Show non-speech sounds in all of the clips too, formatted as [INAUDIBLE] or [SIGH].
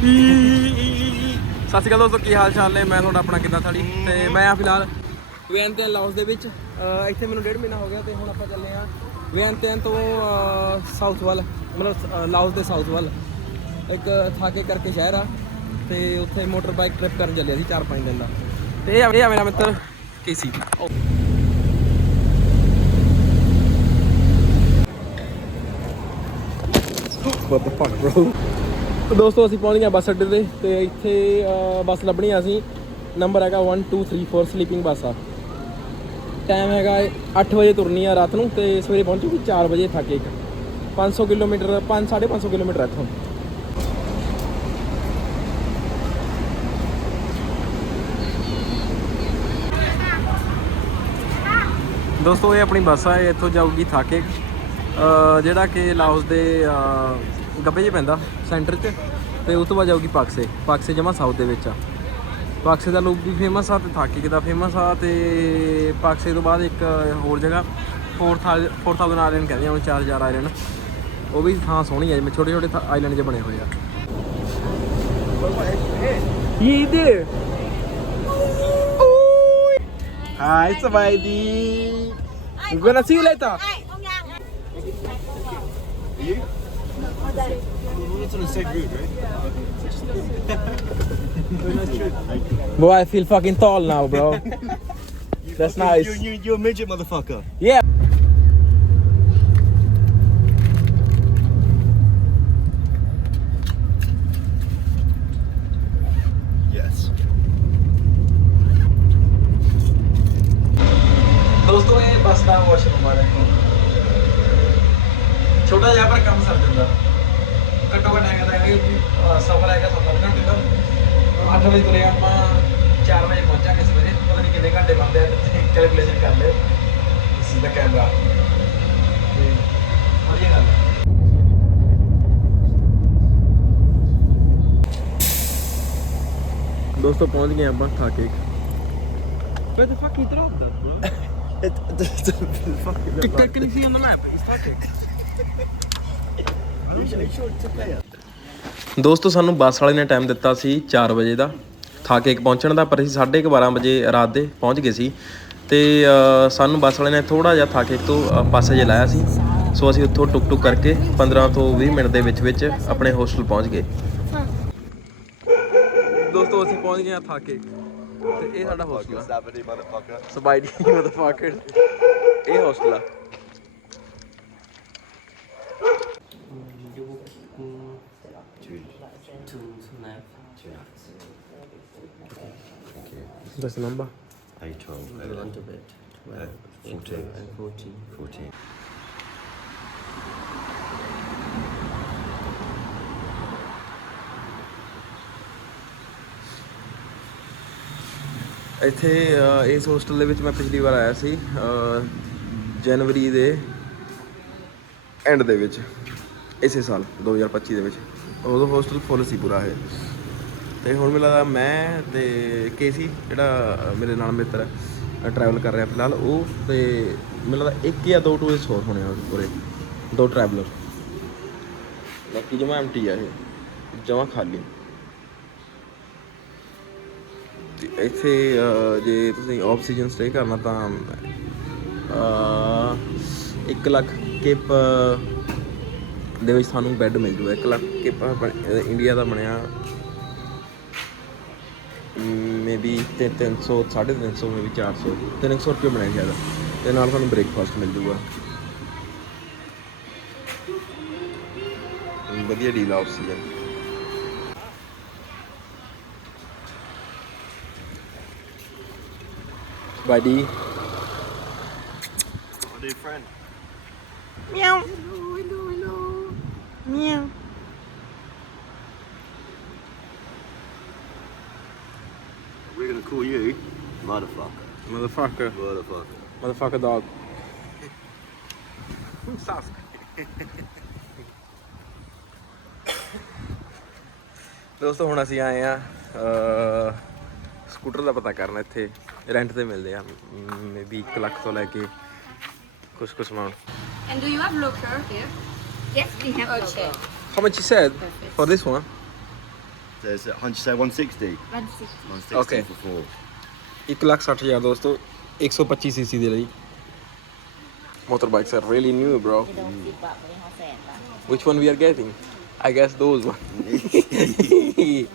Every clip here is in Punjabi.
ਸਤਿ ਸ਼੍ਰੀ ਅਕਾਲ ਦੋਸਤੋ ਕੀ ਹਾਲ ਚਾਲ ਨੇ? ਮੈਂ ਤੁਹਾਡਾ ਆਪਣਾ ਕਿੱਦਾਂ ਥਾਲੀ ਤੇ ਮੈਂ ਆ ਫਿਲਹਾਲ ਵੇਨਤਿਆਨ ਲਾਉਸ ਦੇ ਵਿੱਚ। ਇੱਥੇ ਮੈਨੂੰ ਡੇਢ ਮਹੀਨਾ ਹੋ ਗਿਆ ਤੇ ਹੁਣ ਆਪਾਂ ਚੱਲੇ ਆ ਵੇਨਤਿਆਨ ਤੋਂ ਸਾਊਥ ਵੱਲ ਮਤਲਬ ਅਹ, ਲਾਓਸ ਦੇ ਸਾਊਥ ਵੱਲ। ਇੱਕ ਥਾਕੇ ਕਰਕੇ ਸ਼ਹਿਰ ਆ ਤੇ ਉੱਥੇ ਮੋਟਰ ਬਾਈਕ ਟ੍ਰਿਪ ਕਰਨ ਚੱਲੇ ਸੀ 4-5 ਦਿਨ ਦਾ। ਤੇ ਇਹ ਆ ਮੇਰਾ ਮਿੱਤਰ KC. What the fuck bro? ਦੋਸਤੋ ਅਸੀਂ ਪਹੁੰਚ ਗਏ ਹਾਂ ਬੱਸ ਅੱਡੇ ਤੇ ਤੇ ਇੱਥੇ ਬੱਸ ਲੱਭਣੀ ਆ ਅਸੀਂ। ਨੰਬਰ ਹੈਗਾ 1234 ਸਲੀਪਿੰਗ ਬੱਸ ਆ। ਟਾਈਮ ਹੈਗਾ 8 ਵਜੇ ਤੁਰਨੀ ਆ ਰਾਤ ਨੂੰ ਤੇ ਸਵੇਰੇ ਪਹੁੰਚੂਗੀ 4 ਵਜੇ ਥੱਕ ਇੱਕ। 500 ਕਿਲੋਮੀਟਰ 5 550 ਕਿਲੋਮੀਟਰ ਇੱਥੋਂ। ਦੋਸਤੋ ਇਹ ਆਪਣੀ ਬੱਸ ਆ ਇੱਥੋਂ ਜਾਊਗੀ ਥਾਕੇ ਅ, ਜਿਹੜਾ ਕਿ ਲਾਓਸ ਦੇ ਗੱਬੇ 'ਚ ਪੈਂਦਾ ਸੈਂਟਰ 'ਚ ਤੇ ਉਸ ਤੋਂ ਬਾਅਦ ਜਾਊਗੀ ਪਾਕਸੇ ਪਾਕਸੇ ਜਮਾ ਸਾਊਥ ਦੇ ਵਿੱਚ ਆ ਪਾਕਸੇ ਦਾ ਲੋਕ ਵੀ ਫੇਮਸ ਆ ਤੇ ਥਾਕੇ ਦਾ ਫੇਮਸ ਆ ਤੇ ਪਾਕਸੇ ਤੋਂ ਬਾਅਦ ਇੱਕ ਹੋਰ ਜਗ੍ਹਾ 4000 4000 ਆਈਲੈਂਡ ਕਹਿੰਦੇ ਆ ਉਹ 4000 ਆਈਲੈਂਡ ਉਹ ਵੀ ਥਾਂ ਸੋਹਣੀ ਆ ਜਿਵੇਂ ਛੋਟੇ ਛੋਟੇ ਆਈਲੈਂਡ ਜਿਹੇ ਬਣੇ ਹੋਏ ਆ ਇਹ ਦੇ Hi, Sabaidi. I'm gonna see you later. Boy, I feel fucking tall now, bro. [LAUGHS] That's nice. You're, you're, you're a midget motherfucker. Yeah. ਦੋਸਤੋ ਪਹੁੰਚ ਗਏ ਆਪਾਂ ਥਾਕੇ Where the fuck he dropped that, bro? Can, can you see on the map? It's? ਦੋਸਤੋ ਸਾਨੂੰ ਬੱਸ ਵਾਲੇ ਨੇ ਟਾਈਮ ਦਿੱਤਾ ਸੀ 4 ਵਜੇ ਦਾ ਥਾਕੇ ਪਹੁੰਚਣ ਦਾ ਪਰ ਅਸੀਂ 12:30 ਵਜੇ ਰਾਤ ਦੇ ਪਹੁੰਚ ਗਏ ਸੀ ਤੇ ਅ, ਸਾਨੂੰ ਬੱਸ ਵਾਲੇ ਨੇ ਥੋੜਾ ਜਿਹਾ ਥਾਕੇ ਤੋਂ ਅ, ਪਾਸੇ ਜੇ ਲਾਇਆ ਸੀ ਸੋ ਅਸੀਂ ਉੱਥੋਂ ਟੁਕ ਟੁਕ ਕਰਕੇ 15 ਤੋਂ 20 ਮਿੰਟ ਦੇ ਵਿੱਚ ਵਿੱਚ ਆਪਣੇ ਹੋਸਟਲ ਪਹੁੰਚ ਗਏ ਪਹੁੰਚ ਗਏ ਆ ਥਾਕੇ ਤੇ ਇਹ ਸਾਡਾ ਹੋਸਟਲ ਆ Saturday, motherfucker. ਸਪਾਈਡੀ ਮਦਰਫਾਕਰ ਇਹ ਹੋਸਟਲ ਆ ਦੱਸ number Hey, 12. Gone to bed. Uh, 14. And 14. ਇੱਥੇ ਇਸ ਹੋਸਟਲ ਦੇ ਵਿੱਚ ਮੈਂ ਪਿਛਲੀ ਵਾਰ ਆਇਆ ਸੀ ਜਨਵਰੀ ਦੇ ਐਂਡ ਦੇ ਵਿੱਚ, ਇਸੇ ਸਾਲ 2025 ਦੇ ਵਿੱਚ। ਉਦੋਂ ਹੋਸਟਲ ਫੁੱਲ ਸੀ ਪੂਰਾ ਇਹ। ਤੇ ਹੁਣ ਮੈਨੂੰ ਲੱਗਦਾ ਮੈਂ ਤੇ ਕੇਸੀ, ਜਿਹੜਾ ਮੇਰੇ ਨਾਲ ਮਿੱਤਰ ਹੈ ਟਰੈਵਲ ਕਰ ਰਿਹਾ ਫਿਲਹਾਲ, ਉਹ ਤੇ ਮੈਨੂੰ ਲੱਗਦਾ ਇੱਕ ਜਾਂ ਦੋ ਟੂਰਿਸਟ ਹੋਰ ਹੋਣੇ ਆ ਪੂਰੇ ਦੋ ਟਰੈਵਲਰ ਬਾਕੀ ਜਮਾ ਐਮਟੀ ਆ ਇਹ, ਜਮਾ ਖਾਲੀ ਤੇ ਇੱਥੇ ਜੇ ਤੁਸੀਂ ਆਫ ਸੀਜ਼ਨ ਸਟੇ ਕਰਨਾ ਤਾਂ ਅ 1 ਲੱਖ ਕਿਪ ਦੇ ਵਿੱਚ ਤੁਹਾਨੂੰ ਬੈੱਡ ਮਿਲ ਜੂਗਾ। 1 ਲੱਖ ਕਿਪ ਇੰਡੀਆ ਦਾ ਬਣਿਆ ਮੇਬੀ 300 350 ਮੇਬੀ 400 300 ਰੁਪਏ ਬਣਿਆ ਸ਼ਾਇਦ। ਤੇ ਨਾਲ ਤੁਹਾਨੂੰ ਬ੍ਰੇਕਫਾਸਟ ਮਿਲ ਜੂਗਾ। ਵਧੀਆ deal off season Buddy. My new friend. We're gonna call you motherfucker. Motherfucker. Motherfucker. Motherfucker dog. Sask. ਦੋਸਤੋ ਹੁਣ ਅਸੀਂ ਆਏ ਆ ਸਕੂਟਰ ਦਾ ਪਤਾ ਕਰਨ ਇੱਥੇ ਰੈਂਟ ਤੇ ਮਿਲਦੇ ਆ ਮੇਬੀ 1 ਲੱਖ ਤੋਂ ਲੈ ਕੇ ਕੁਝ ਕੁਝ ਸਮਾਨ And do you have locker here? Yes, we have okay. How much you said for this one? There's, uh, you say 160? 160. 160 Okay. for four. 1 lakh 60 ਹਜ਼ਾਰ ਦੋਸਤੋ 125 ਸੀਸੀ ਦੇ ਲਈ motor bikes are really new bro จะโดนสิบบาทบริหารแสนบาท which one we are getting I guess those one [LAUGHS]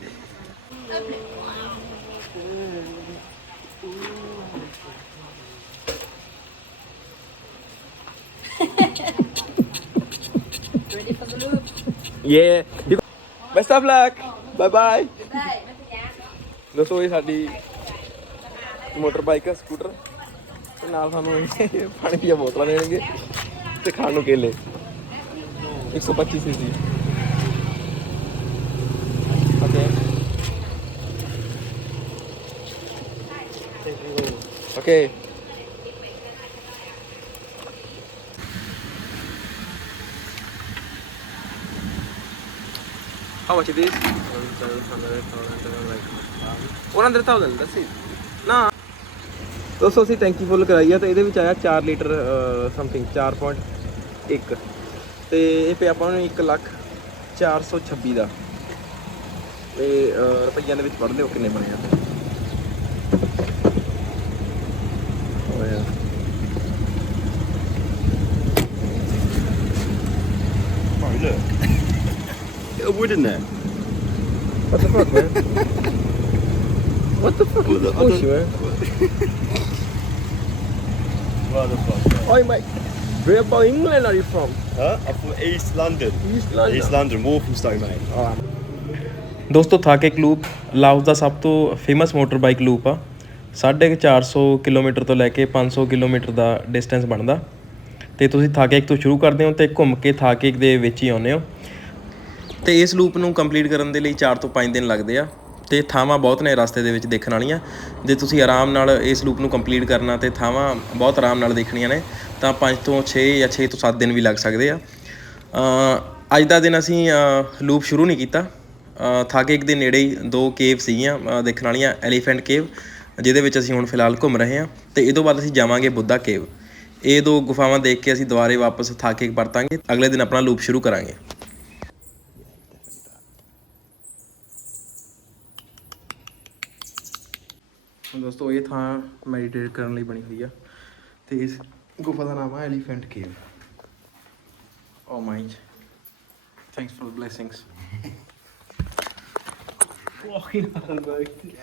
yeah. Best of luck. Bye bye ਦੱਸੋ ਇਹ ਸਾਡੀ ਮੋਟਰ ਬਾਈਕ ਸਕੂਟਰ। ਤੇ ਨਾਲ ਸਾਨੂੰ ਇਹ ਪਾਣੀ ਦੀਆਂ ਬੋਤਲਾਂ ਦੇਣਗੇ ਤੇ ਖਾਣ ਨੂੰ ਕੇਲੇ। 125 ਸੀਸੀ ਅਤੇ okay How much it is? 100,000 that's it. ਨਾ ਦੋਸਤੋ ਅਸੀਂ ਟੈਂਕੀ ਫੁੱਲ ਕਰਾਈ ਆ ਤੇ ਇਹਦੇ ਵਿੱਚ ਆਇਆ 4 ਲੀਟਰ ਸਮਥਿੰਗ 4.1 ਤੇ ਇਹ ਪਿਆ ਆਪਾਂ ਨੂੰ 1 ਲੱਖ 426 ਦਾ। ਤੇ ਰੁਪਈਆਂ ਦੇ ਵਿੱਚ ਪੜ੍ਹ ਲਿਓ ਕਿੰਨੇ ਬਣੇ ਆ। ਓਏ Of wood in there. What the fuck, man? What the fuck is this bullshit, man? Where the fuck? Oh my... Where about England are you from? Huh? I'm from East London. East London. East London, Walthamstow, mate. ਦੋਸਤੋ ਥਾਕੇਕ ਲੂਪ ਲਾਓਸ ਦਾ ਸਭ ਤੋਂ ਫੇਮਸ ਮੋਟਰ ਬਾਈਕ ਲੂਪ ਆ 450 ਕਿਲੋਮੀਟਰ ਤੋਂ ਲੈ ਕੇ 500 ਕਿਲੋਮੀਟਰ ਦਾ ਡਿਸਟੈਂਸ ਬਣਦਾ ਤੇ ਤੁਸੀਂ ਥਾਕੇਕ ਤੋਂ ਸ਼ੁਰੂ ਕਰਦੇ ਹੋ ਤੇ ਘੁੰਮ ਕੇ ਥਾਕੇਕ ਦੇ ਵਿੱਚ ਹੀ ਆਉਂਦੇ ਹੋ ਤੇ ਇਸ ਲੂਪ ਨੂੰ ਕੰਪਲੀਟ ਕਰਨ ਦੇ ਲਈ 4 ਤੋਂ 5 ਦਿਨ ਲੱਗਦੇ ਆ ਤੇ ਥਾਵਾਂ ਬਹੁਤ ਨੇ ਰਸਤੇ ਦੇ ਵਿੱਚ ਦੇਖਣ ਵਾਲੀਆਂ। ਜੇ ਤੁਸੀਂ ਆਰਾਮ ਨਾਲ ਇਸ ਲੂਪ ਨੂੰ ਕੰਪਲੀਟ ਕਰਨਾ ਤੇ ਥਾਵਾਂ ਬਹੁਤ ਆਰਾਮ ਨਾਲ ਦੇਖਣੀਆਂ ਨੇ ਤਾਂ 5 ਤੋਂ 6 ਜਾਂ 6 ਤੋਂ 7 ਦਿਨ ਵੀ ਲੱਗ ਸਕਦੇ ਆ। ਅੱਜ ਦਾ ਦਿਨ ਅਸੀਂ ਲੂਪ ਸ਼ੁਰੂ ਨਹੀਂ ਕੀਤਾ। ਅ, ਥਾਕੇਕ ਦੇ ਨੇੜੇ ਹੀ ਦੋ ਕੇਵ ਸੀਗੀਆਂ ਦੇਖਣ ਵਾਲੀਆਂ ਐਲੀਫੈਂਟ ਕੇਵ ਜਿਹਦੇ ਵਿੱਚ ਅਸੀਂ ਹੁਣ ਫਿਲਹਾਲ ਘੁੰਮ ਰਹੇ ਹਾਂ ਤੇ ਇਹ ਤੋਂ ਬਾਅਦ ਅਸੀਂ ਜਾਵਾਂਗੇ ਬੁੱਧਾ ਕੇਵ। ਇਹ ਦੋ ਗੁਫਾਵਾਂ ਦੇਖ ਕੇ ਅਸੀਂ ਦੁਬਾਰੇ ਵਾਪਸ ਥਾਕੇਕ ਪਰਤਾਂਗੇ। ਅਗਲੇ ਦਿਨ ਆਪਣਾ ਲੂਪ ਸ਼ੁਰੂ ਕਰਾਂਗੇ। ਦੋਸਤੋ ਇਹ ਥਾਂ ਮੈਡੀਟੇਟ ਕਰਨ ਲਈ ਬਣੀ ਹੋਈ ਆ ਤੇ ਇਸ ਗੁਫਾ ਦਾ ਨਾਮ ਆ elephant cave oh my thanks for blessings walking on bike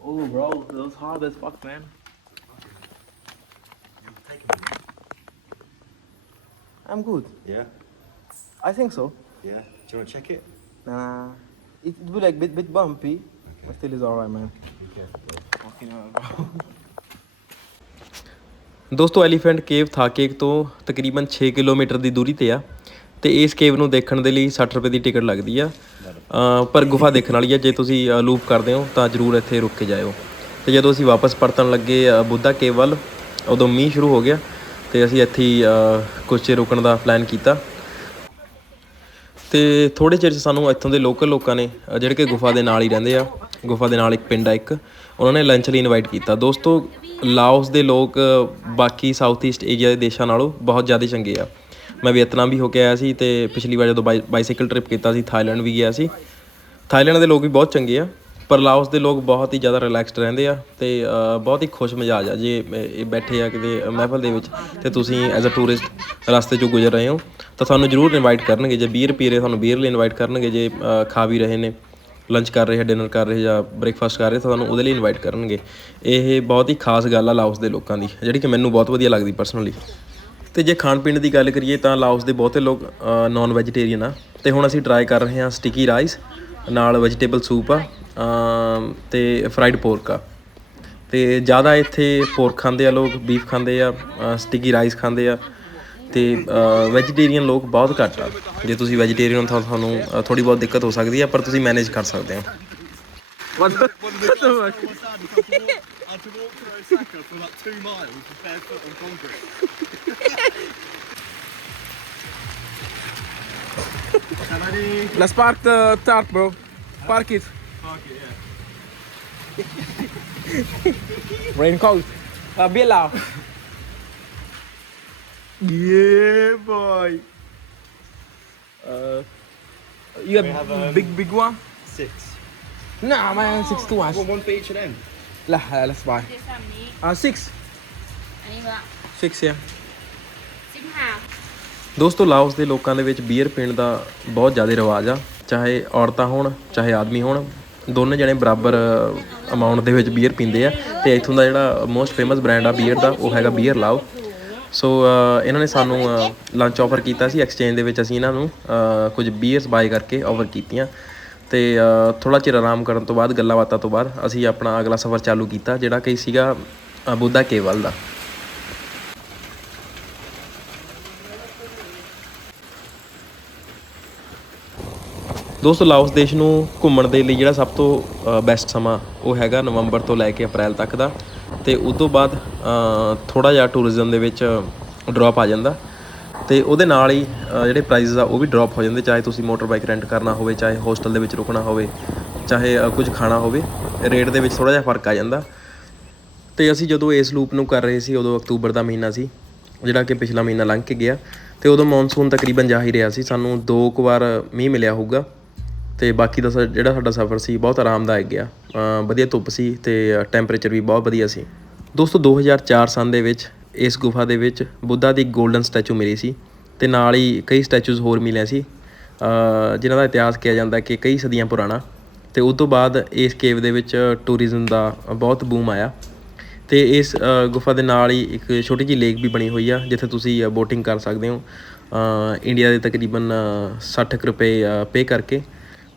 oh bro those hard ass fuck man I'm good. Yeah. I think so. Yeah. Do you want to check it? Nah. It, would be like a bit, bit bumpy, okay. but still is alright, man. Be careful. [LAUGHS] ਦੋਸਤੋ ਐਲੀਫੈਂਟ ਕੇਵ ਥਾਕੇਕ ਤੋਂ ਤਕਰੀਬਨ 6 ਕਿਲੋਮੀਟਰ ਦੀ ਦੂਰੀ ਤੇ ਆ ਤੇ ਇਸ ਕੇਵ ਨੂੰ ਦੇਖਣ ਦੇ ਲਈ 60 ਰੁਪਏ ਦੀ ਟਿਕਟ ਲੱਗਦੀ ਆ। ਪਰ ਗੁਫਾ ਦੇਖਣ ਵਾਲੀ ਆ ਜੇ ਤੁਸੀਂ ਲੂਪ ਕਰਦੇ ਹੋ ਤਾਂ ਜਰੂਰ ਇੱਥੇ ਰੁਕ ਕੇ ਜਾਇਓ। ਤੇ ਜਦੋਂ ਅਸੀਂ ਵਾਪਸ ਪਰਤਣ ਲੱਗੇ ਬੁੱਧਾ ਕੇਵ ਵੱਲ ਉਦੋਂ ਮੀਂਹ ਸ਼ੁਰੂ ਹੋ ਗਿਆ ਤੇ ਅਸੀਂ ਇੱਥੇ ਹੀ, ਕੁਛ ਚਿਰ ਰੁਕਣ ਦਾ ਪਲਾਨ ਕੀਤਾ। ਤੇ ਥੋੜੇ ਚਿਰ 'ਚ ਸਾਨੂੰ ਇੱਥੋਂ ਦੇ ਲੋਕਲ ਲੋਕਾਂ ਨੇ ਜਿਹੜੇ ਕਿ ਗੁਫਾ ਦੇ ਨਾਲ ਹੀ ਰਹਿੰਦੇ ਆ ਗੁਫਾ ਦੇ ਨਾਲ ਇੱਕ ਪਿੰਡ ਆ ਇੱਕ ਉਹਨਾਂ ਨੇ ਲੰਚ ਲਈ ਇਨਵਾਈਟ ਕੀਤਾ। ਦੋਸਤੋ, ਲਾਓਸ ਦੇ ਲੋਕ, ਬਾਕੀ ਸਾਊਥ ਈਸਟ ਏਸ਼ੀਆ ਦੇ ਦੇਸ਼ਾਂ ਨਾਲੋਂ ਬਹੁਤ ਜ਼ਿਆਦਾ ਚੰਗੇ ਆ। ਮੈਂ ਵੀਅਤਨਾਮ ਵੀ ਹੋ ਕੇ ਆਇਆ ਸੀ ਤੇ ਪਿਛਲੀ ਵਾਰ ਜਦੋਂ ਬਾਈ- ਬਾਈਸਾਈਕਲ ਟ੍ਰਿਪ ਕੀਤਾ ਸੀ, ਥਾਈਲੈਂਡ ਵੀ ਗਿਆ ਸੀ। ਥਾਈਲੈਂਡ ਦੇ ਲੋਕ ਵੀ ਬਹੁਤ ਚੰਗੇ ਆ, ਪਰ ਲਾਓਸ ਦੇ ਲੋਕ ਬਹੁਤ ਹੀ ਜ਼ਿਆਦਾ ਰਿਲੈਕਸਡ ਰਹਿੰਦੇ ਆ ਤੇ ਬਹੁਤ ਹੀ ਖੁਸ਼ ਮਿਜਾਜ ਆ। ਜੇ ਇਹ ਬੈਠੇ ਆ ਕਿਤੇ ਮਹਿਫਲ ਦੇ ਵਿੱਚ ਤੇ ਤੁਸੀਂ ਐਜ਼ ਅ ਟੂਰਿਸਟ ਰਸਤੇ 'ਚੋਂ ਗੁਜ਼ਰ ਰਹੇ ਹੋ, ਤਾਂ ਤੁਹਾਨੂੰ ਜ਼ਰੂਰ ਇਨਵਾਈਟ ਕਰਨਗੇ। ਜੇ ਬੀਅਰ ਪੀ ਰਹੇ ਤੁਹਾਨੂੰ ਬੀਅਰ ਲਈ ਇਨਵਾਈਟ ਕਰਨਗੇ। ਜੇ ਖਾ ਵੀ ਰਹੇ ਨੇ ਲੰਚ ਕਰ ਰਹੇ ਹੈ ਡਿਨਰ ਕਰ ਰਹੇ ਜਾਂ ਬ੍ਰੇਕਫਾਸਟ ਕਰ ਰਹੇ ਤਾਂ ਤੁਹਾਨੂੰ ਉਹਦੇ ਲਈ ਇਨਵਾਈਟ ਕਰਨਗੇ। ਇਹ ਬਹੁਤ ਹੀ ਖਾਸ ਗੱਲ ਆ ਲਾਓਸ ਦੇ ਲੋਕਾਂ ਦੀ ਜਿਹੜੀ ਕਿ ਮੈਨੂੰ ਬਹੁਤ ਵਧੀਆ ਲੱਗਦੀ ਪਰਸਨਲੀ ਤੇ ਜੇ ਖਾਣ ਪੀਣ ਦੀ ਗੱਲ ਕਰੀਏ ਤਾਂ ਲਾਓਸ ਦੇ ਬਹੁਤੇ ਲੋਕ ਨਾਨ ਵੈਜੀਟੇਰੀਅਨ ਆ। ਤੇ ਹੁਣ ਅਸੀਂ ਟਰਾਈ ਕਰ ਰਹੇ ਹਾਂ ਸਟਿਕੀ ਰਾਈਸ ਨਾਲ ਵੈਜੀਟੇਬਲ ਸੂਪ ਆ ਅਮ, ਤੇ ਫਰਾਈਡ ਪੋਰਕ ਆ। ਤੇ ਜ਼ਿਆਦਾ ਇੱਥੇ ਪੋਰਕ ਖਾਂਦੇ ਆ ਲੋਕ ਬੀਫ ਖਾਂਦੇ ਆ ਸਟਿਕੀ ਰਾਈਸ ਖਾਂਦੇ ਆ। ਤੇ ਵੈਜੀਟੇਰੀਅਨ ਲੋਕ ਬਹੁਤ ਘੱਟ ਆ ਜੇ ਤੁਸੀਂ ਵੈਜੀਟੇਰੀਅਨ ਹੋ ਤਾਂ ਤੁਹਾਨੂੰ ਥੋੜੀ ਬਹੁਤ ਦਿੱਕਤ ਹੋ ਸਕਦੀ ਆ ਪਰ ਤੁਸੀਂ ਮੈਨੇਜ ਕਰ ਸਕਦੇ ਹੋ What the, what the fuck? I had to walk through Osaka for like two miles with barefoot on concrete. Let's park the tarp, bro. Park it. Raincoat. Uh, be loud. Yeah, boy. Uh, you have, have, um, big, big one? Six. No, my six too much. Well, one for each of them. Lah, let's buy. ที่ซ้ำนี้ Uh, six. อันนี้ว่า Six, yeah. สิบห้า ਦੋਸਤੋ ਲਾਓਸ ਦੇ ਲੋਕਾਂ ਦੇ ਵਿੱਚ ਬੀਅਰ ਪੀਣ ਦਾ ਬਹੁਤ ਜ਼ਿਆਦਾ ਰਿਵਾਜ ਆ ਚਾਹੇ ਔਰਤਾਂ ਹੋਣ ਚਾਹੇ ਆਦਮੀ ਹੋਣ ਦੋਨੇ ਜਣੇ ਬਰਾਬਰ ਅਮਾਉਂਟ ਦੇ ਵਿੱਚ ਬੀਅਰ ਪੀਂਦੇ ਆ ਤੇ ਇੱਥੋਂ ਦਾ ਜਿਹੜਾ ਮੋਸਟ ਫੇਮਸ ਬ੍ਰਾਂਡ ਆ ਬੀਅਰ ਦਾ ਉਹ ਹੈਗਾ ਬੀਅਰ ਲਾਓ ਸੋ uh, ਇਹਨਾਂ ਨੇ ਸਾਨੂੰ uh, ਲੰਚ ਆਫਰ ਕੀਤਾ ਸੀ ਐਕਸਚੇਂਜ ਦੇ ਵਿੱਚ ਅਸੀਂ ਇਹਨਾਂ ਨੂੰ uh, ਕੁਝ ਬੀਅਰਸ ਬਾਏ ਕਰਕੇ ਆਫਰ ਕੀਤੀਆਂ। ਤੇ ਥੋੜਾ ਚਿਰ ਆਰਾਮ ਕਰਨ ਤੋਂ ਬਾਅਦ, ਗੱਲਾਂ ਬਾਤਾਂ ਤੋਂ ਬਾਅਦ, ਅਸੀਂ ਆਪਣਾ ਅਗਲਾ ਸਫ਼ਰ ਚਾਲੂ ਕੀਤਾ, ਜਿਹੜਾ ਕਿ ਸੀਗਾ ਬੁੱਧਾ ਕੇਵਲ ਦਾ। ਦੋਸਤੋ, ਲਾਓਸ ਦੇਸ਼ ਨੂੰ ਘੁੰਮਣ ਦੇ ਲਈ ਜਿਹੜਾ ਸਭ ਤੋਂ ਬੈਸਟ ਸਮਾਂ ਉਹ ਹੈਗਾ ਨਵੰਬਰ ਤੋਂ ਲੈ ਕੇ ਅਪ੍ਰੈਲ ਤੱਕ ਦਾ। ਤੇ ਉਸ ਤੋਂ ਬਾਅਦ ਥੋੜਾ ਜਿਹਾ ਟੂਰਿਜ਼ਮ ਦੇ ਵਿੱਚ ਡ੍ਰੌਪ ਆ ਜਾਂਦਾ। ਤੇ ਉਹਦੇ ਨਾਲ ਹੀ ਜਿਹੜੇ ਪ੍ਰਾਈਸਿਸ ਆ ਉਹ ਵੀ ਡ੍ਰੌਪ ਹੋ ਜਾਂਦੇ, ਚਾਹੇ ਤੁਸੀਂ ਮੋਟਰ ਬਾਈਕ ਰੈਂਟ ਕਰਨਾ ਹੋਵੇ, ਚਾਹੇ ਹੋਸਟਲ ਦੇ ਵਿੱਚ ਰੁਕਣਾ ਹੋਵੇ, ਚਾਹੇ ਕੁਝ ਖਾਣਾ ਹੋਵੇ ਰੇਟ ਦੇ ਵਿੱਚ ਥੋੜਾ ਜਿਹਾ ਫ਼ਰਕ ਆ ਜਾਂਦਾ। ਤੇ ਅਸੀਂ ਜਦੋਂ ਇਸ ਲੂਪ ਨੂੰ ਕਰ ਰਹੇ ਸੀ, ਉਦੋਂ ਅਕਤੂਬਰ ਦਾ ਮਹੀਨਾ ਸੀ, ਜਿਹੜਾ ਕਿ ਪਿਛਲਾ ਮਹੀਨਾ ਲੰਘ ਕੇ ਗਿਆ। ਤੇ ਉਦੋਂ ਮੌਨਸੂਨ ਤਕਰੀਬਨ ਜਾ ਹੀ ਰਿਹਾ ਸੀ, ਸਾਨੂੰ ਦੋ ਕੁ ਵਾਰ ਮੀਂਹ ਮਿਲਿਆ ਹੋਊਗਾ। ਤੇ ਬਾਕੀ ਦਾ ਸਾ- ਜਿਹੜਾ ਸਾਡਾ ਸਫ਼ਰ ਸੀ ਬਹੁਤ ਆਰਾਮਦਾਇਕ ਗਿਆ। ਅ, ਵਧੀਆ ਧੁੱਪ ਸੀ ਤੇ ਟੈਂਪਰੇਚਰ ਵੀ ਬਹੁਤ ਵਧੀਆ ਸੀ। ਦੋਸਤੋ 2004 ਸਾਲ ਦੇ ਵਿੱਚ ਇਸ ਗੁਫਾ ਦੇ ਵਿੱਚ ਬੁੱਧਾ ਦੀ 골ਡਨ ਸਟੈਚੂ ਮਿਲੀ ਸੀ ਤੇ ਨਾਲ ਹੀ ਕਈ ਸਟੈਚੂਜ਼ ਹੋਰ ਮਿਲੇ ਸੀ। ਅ, ਜਿਨ੍ਹਾਂ ਦਾ ਇਤਿਹਾਸ ਕਿਹਾ ਜਾਂਦਾ ਕਿ ਕਈ ਸਦੀਆਂ ਪੁਰਾਣਾ। ਤੇ ਉਸ ਤੋਂ ਬਾਅਦ ਇਸ ਕੇਵ ਦੇ ਵਿੱਚ ਟੂਰਿਜ਼ਮ ਦਾ ਬਹੁਤ ਬੂਮ ਆਇਆ। ਤੇ ਇਸ ਅ, ਗੁਫਾ ਦੇ ਨਾਲ ਹੀ ਇੱਕ ਛੋਟੀ ਜਿਹੀ ਲੇਕ ਵੀ ਬਣੀ ਹੋਈ ਆ ਜਿੱਥੇ ਤੁਸੀਂ ਬੋਟਿੰਗ ਕਰ ਸਕਦੇ ਹੋ। ਅ, ਇੰਡੀਆ ਦੇ ਤਕਰੀਬਨ ਅ, 60 ਕੁ ਰੁਪਏ ਪੇ ਕਰਕੇ।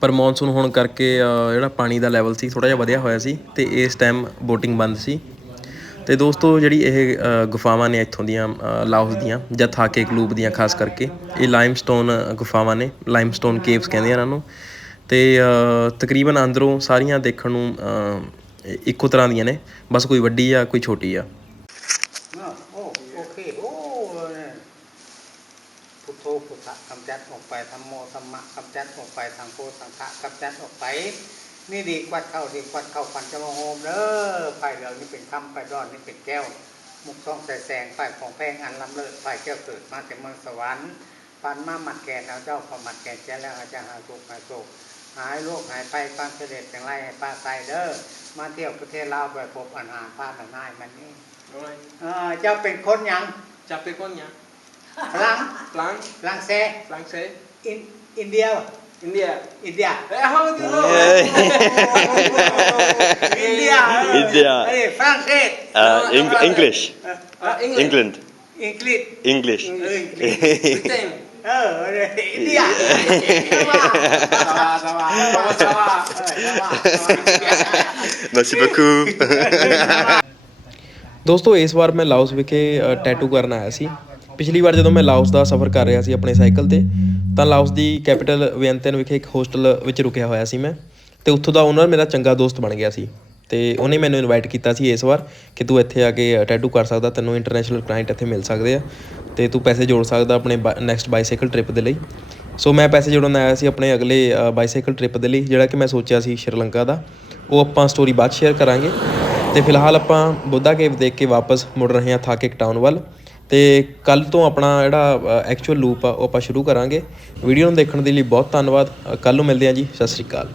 ਪਰ ਮੌਨਸੂਨ ਹੋਣ ਕਰਕੇ ਜਿਹੜਾ ਪਾਣੀ ਦਾ ਲੈਵਲ ਸੀ ਥੋੜਾ ਜਿਹਾ ਵਧਿਆ ਹੋਇਆ ਸੀ ਤੇ ਇਸ ਟਾਈਮ ਬੋਟਿੰਗ ਬੰਦ ਸੀ। ਤੇ ਦੋਸਤੋ ਜਿਹੜੀ ਇਹ ਗੁਫਾਵਾਂ ਨੇ ਇੱਥੋਂ ਦੀਆਂ ਅ, ਦੀਆਂ ਜਾਂ ਥਾਕੇ ਕਲੂਬ ਦੀਆਂ ਖਾਸ ਕਰਕੇ ਇਹ ਲਾਈਮਸਟੋਨ ਗੁਫਾਵਾਂ ਨੇ ਲਾਈਮਸਟੋਨ ਕੇਵਸ ਕਹਿੰਦੇ ਆ ਇਹਨਾਂ ਨੂੰ। ਤੇ ਤਕਰੀਬਨ ਅੰਦਰੋਂ ਸਾਰੀਆਂ ਦੇਖਣ ਨੂੰ ਇੱਕੋ ਤਰ੍ਹਾਂ ਦੀਆਂ ਨੇ ਬਸ ਕੋਈ ਵੱਡੀ ਆ ਕੋਈ ਛੋਟੀ ਆ। จัดออกไปธรรมโมธรรมะกำจัดออกไปทางโพสังฆะกำจัดออกไป นี่ดีกวัดเข้าดีกวัดเข้าควันจะมาโฮมเด้อไฟเหลืองนี่เป็นคำไฟร้อนนี่เป็นแก้ว มุกทองใส่แสงไฟของแพงอันล้ำเลิศไฟแก้วเกิดมาแต่เมืองสวรรค์ปันมาหมัดแกนเอาเจ้าพอหมัดแกนแจ้าแล้วอาจารย์หาสุขหายโศกหายโรคหายไปความเสด็จอย่างไรให้ป้าไตเด้อมาเที่ยวประเทศลาวไปพบอาหารผ้าหนายมันนี่เออเจ้าเป็นคนยังจับไปก้อนยัง Lăng Lăng Lăng xe Lăng xe In, India India India Eh how do you know India India Eh français uh, Eng English uh, England English English Britain Oh, India. Merci beaucoup. ਦੋਸਤੋ ਇਸ ਵਾਰ ਮੈਂ ਲਾਓਸ ਵਿਖੇ ਟੈਟੂ ਕਰਨ ਆਇਆ ਸੀ ਪਿਛਲੀ ਵਾਰ ਜਦੋਂ ਮੈਂ ਲਾਓਸ ਦਾ ਸਫ਼ਰ ਕਰ ਰਿਹਾ ਸੀ ਆਪਣੇ ਸਾਈਕਲ ਤੇ, ਤਾਂ ਲਾਓਸ ਦੀ ਕੈਪੀਟਲ ਵਿਅੰਤਨ ਵਿਖੇ ਇੱਕ ਹੋਸਟਲ ਵਿੱਚ ਰੁਕਿਆ ਹੋਇਆ ਸੀ ਮੈਂ ਅਤੇ ਉੱਥੋਂ ਦਾ ਓਨਰ ਮੇਰਾ ਚੰਗਾ ਦੋਸਤ ਬਣ ਗਿਆ ਸੀ ਅਤੇ ਉਹਨੇ ਮੈਨੂੰ ਇਨਵਾਈਟ ਕੀਤਾ ਸੀ ਇਸ ਵਾਰ ਕਿ ਤੂੰ ਇੱਥੇ ਆ ਕੇ ਟੈਟੂ ਕਰ ਸਕਦਾ, ਤੈਨੂੰ ਇੰਟਰਨੈਸ਼ਨਲ ਕਲਾਇੰਟ ਇੱਥੇ ਮਿਲ ਸਕਦੇ ਆ ਅਤੇ ਤੂੰ ਪੈਸੇ ਜੋੜ ਸਕਦਾ ਆਪਣੇ ਨੈਕਸਟ ਬਾਈਸਾਈਕਲ ਟ੍ਰਿਪ ਦੇ ਲਈ। ਸੋ ਮੈਂ ਪੈਸੇ ਜੋੜਨ ਆਇਆ ਸੀ ਆਪਣੇ ਅਗਲੇ ਬਾਈਸਾਈਕਲ ਟ੍ਰਿਪ ਦੇ ਲਈ, ਜਿਹੜਾ ਕਿ ਮੈਂ ਸੋਚਿਆ ਸੀ ਸ਼੍ਰੀਲੰਕਾ ਦਾ। ਉਹ ਆਪਾਂ ਸਟੋਰੀ ਬਾਅਦ ਸ਼ੇਅਰ ਕਰਾਂਗੇ, ਤੇ ਫਿਲਹਾਲ ਆਪਾਂ ਬੁੱਧਾ ਕੇਵ ਦੇਖ ਕੇ ਵਾਪਸ ਮੁੜ ਰਹੇ ਹਾਂ ਥਾਕੇਕ ਟਾਊਨ ਵੱਲ। ਅਤੇ ਕੱਲ੍ਹ ਤੋਂ ਆਪਣਾ ਜਿਹੜਾ ਐਕਚੁਅਲ ਲੂਪ ਆ, ਉਹ ਆਪਾਂ ਸ਼ੁਰੂ ਕਰਾਂਗੇ। ਵੀਡੀਓ ਨੂੰ ਦੇਖਣ ਦੇ ਲਈ ਬਹੁਤ ਧੰਨਵਾਦ। ਕੱਲ੍ਹ ਨੂੰ ਮਿਲਦੇ ਹਾਂ ਜੀ। ਸਤਿ ਸ਼੍ਰੀ ਅਕਾਲ।